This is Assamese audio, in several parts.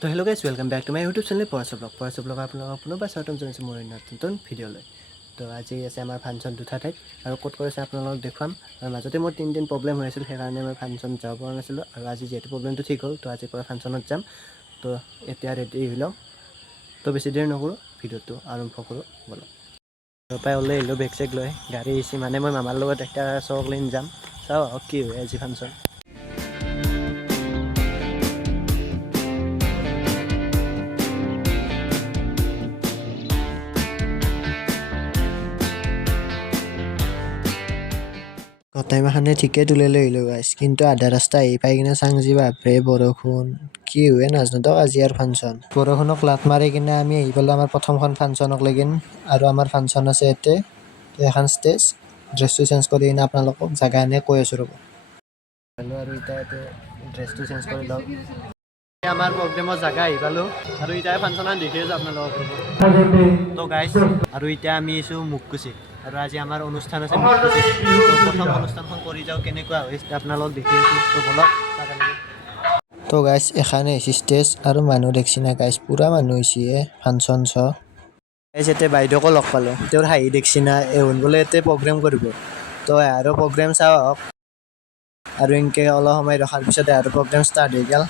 তো hello' guys welcome back to my YouTube channel Parash vlog আপোনালোকক পুনৰবাৰ স্বাগতম জনাইছোঁ মোৰ নতুন ভিডিঅ'লৈ। তো আজি আছে আমাৰ ফাংচন দুটা ঠাইত আৰু ক'ত কৰিছে আপোনালোকক দেখুৱাম। আৰু মাজতে মোৰ 3 দিন প্ৰব্লেম হৈ আছিল, সেইকাৰণে মই ফাংচন যাব পৰা নাছিলোঁ। আৰু আজি যিহেতু প্ৰব্লেমটো ঠিক হ'ল, তো আজিৰ পৰা ফাংচনত যাম। তো এতিয়া ৰেডি হৈ লওঁ। তো বেছি দেৰি নকৰোঁ, ভিডিঅ'টো আৰম্ভ কৰোঁ ব'লক। ঘৰৰ পৰাই ওলাই আহিলোঁ বেগ চেগ লৈ, গাড়ী আহিছে মানে মই মামাৰ লগত একটা চক লেন যাম। চাওঁ কি হয় আজি ফাংচন। কটাইমাখানে ঠিকে তুলে লৈ আহিলোঁ গাইছ, কিন্তু আধা ৰাস্তা আহি পাই কিনে চাংজি বাপৰে বৰষুণ কি হয় নাজানো দিয়ক আজি আৰু ফাংচন। বৰষুণক লাট মাৰি কিনে আমি আহি পালোঁ আমাৰ প্ৰথমখন ফাংচনক লেগিন। আৰু আমাৰ ফাংচন আছে ইয়াতে এখন ষ্টেজ। ড্ৰেছটো চেঞ্জ কৰি কিনে আপোনালোকক জাগা এনে কৈ আছোঁ ৰ'ব। আৰু এতিয়া ড্ৰেছটো চেঞ্জ কৰি লওক। আমাৰ প্ৰগ্ৰেমৰ জাগা আহি পালোঁ আৰু এতিয়া ফাংচন দেখি আছোঁ আপোনালোকক। তো গাইছ আৰু এতিয়া আমি আছোঁ মুকুচি আৰু আজি আমাৰ অনুষ্ঠান আছে মুকুচিত। তো প্ৰথম অনুষ্ঠানখন কৰি যাওঁ কেনেকুৱা হৈছে আপোনালোকক দেখি আছোঁ। তো বলক। তো গাইছ এখানে হৈছে ষ্টেজ আৰু মানুহ দেখছি না গাইছ, পুৰা মানুহ হৈছে ফাংচন চ গাইছ। এতিয়া বাইদেউকো লগ পালোঁ, তেওঁৰ হাঁহি দেখছি না, এহোন বোলে ইয়াতে প্ৰগ্ৰেম কৰিব। তো আৰু প্ৰগ্ৰেম চাওঁ আহক। আৰু এনেকৈ অলপ সময় ৰখাৰ পিছত আৰু প্ৰগ্ৰেম ষ্টাৰ্ট হৈ গ'ল।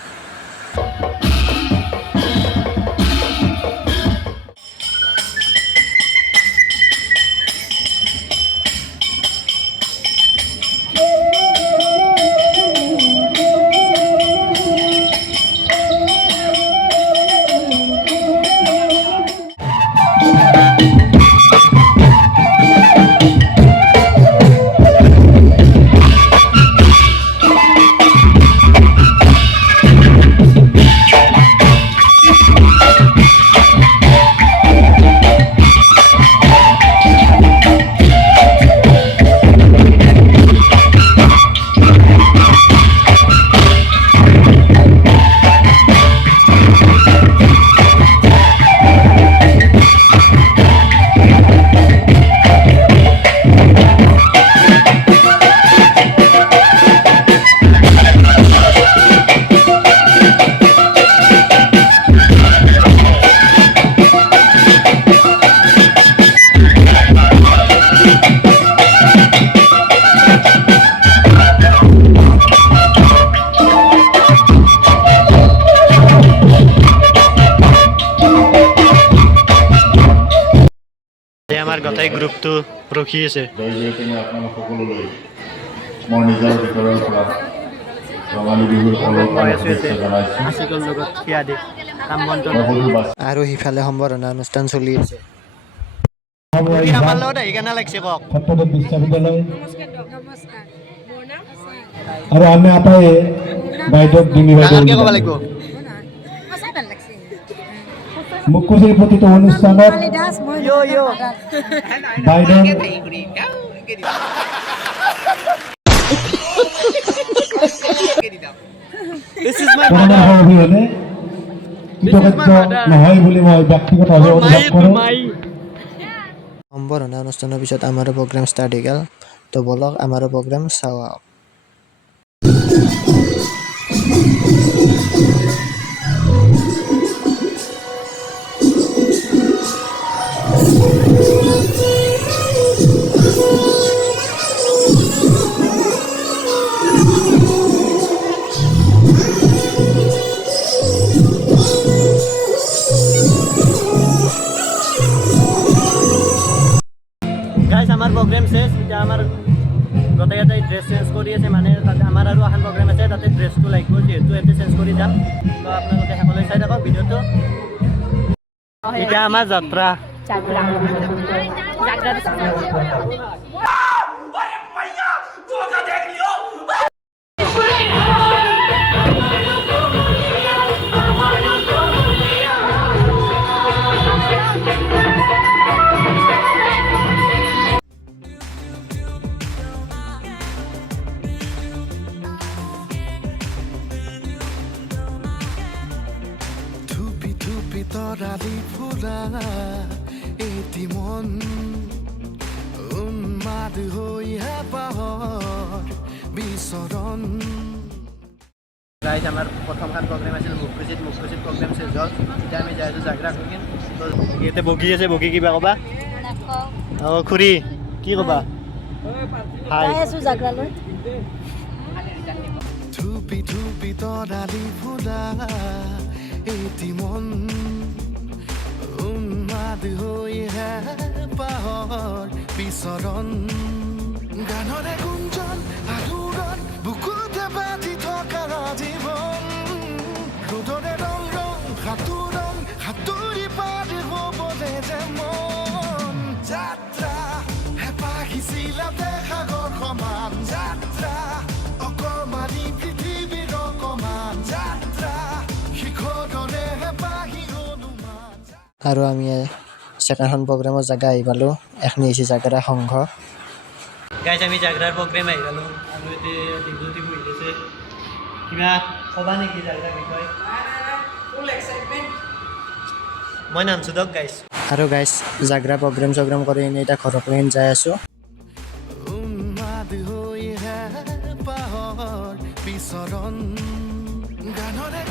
আমাৰ গোটেই গ্ৰুপটো ৰখি আছে। আৰু সিফালে সম্বৰ্ধনা অনুষ্ঠান চলি আছে। আমাৰ লগত আহি কেনে লাগছে কওক। বিশ্ববিদ্যালয় আৰু আমি আটাই বাইদেউক ডিঙি ক'ব লাগিব। মুকুচিৰ প্ৰতিটো অনুষ্ঠানত বাইদেউ অবিহনে কৃতজ্ঞ নহয় বুলি মই ব্যক্তিগতভাৱে অনুভৱ কৰোঁ। সম্বৰ্ধনা অনুষ্ঠানৰ পিছত আমাৰো প্ৰগ্ৰেম ষ্টাৰ্ট হৈ গ'ল। তো বলক আমাৰো প্ৰগ্ৰেম চাওঁ আহক। গাইজ আমাৰ প্ৰগ্ৰেম শেষ। এতিয়া আমাৰ গোটেইকেইটাই ড্ৰেছ চেঞ্জ কৰি আছে, মানে তাতে আমাৰ আৰু এখন প্ৰগ্ৰেম আছে, তাতে ড্ৰেছটো লাগিব যিহেতু ইয়াতে চেঞ্জ কৰি যাম। তো আপোনালোকে সকলোৱে চাই থাকক ভিডিঅ'টো। এতিয়া আমাৰ যাত্ৰা। তৰালি ফুৰা এটি মন উন্মাদ হৈ হেঁপাহৰ বিচৰণ। গাইজ আমাৰ প্ৰথমখন প্ৰগ্ৰেম আছিল মুখকুচিত প্ৰগ্ৰেম চেজ হ'ল এতিয়া আমি যাই আছোঁ জাগৰা কুকিন তো ইয়াতে বগী আছে বগী কিবা ক'বা অঁ খুৰী কি ক'বা হাই ধুপি ধুপি তৰালি ফুলা এটি মন উন্মাদ হৈহে পাহৰ বিচৰণ গানৰে গুঞ্জন আলোড়ন বুকুতে বাজি থকা জীৱন ৰ'দৰে ৰং ৰং সাঁতোৰং সাঁতুৰি পাৰ হ'বলে যে মন যাত্ৰা হেঁপাহিছিলা সাগৰ সমান যাত্ৰা অকমানি পৃথিৱীৰ অকমান যাত্ৰা শিখৰৰে হেঁপাহি অনুমান আৰু আমি ছেকেণ্ডখন প্ৰগ্ৰেমৰ জেগা আহি পালোঁ এখনি হৈছে জাগৰা সংঘ গাইজ আমি জাগৰাৰ প্ৰগ্ৰেম আহি পালোঁ আৰু এতিয়া দীঘলতি বহি আছে কিবা ক'বা নেকি জাগৰাৰ বিষয়ে মই নামছোঁ দক গাইজ আৰু গাইজ জাগৰা প্ৰগ্ৰেম চগ্ৰেম কৰি এনেই এতিয়া ঘৰক লৈ যাই আছোঁ উন্মাদ হৈহে পাহৰ বিচৰণ গানৰে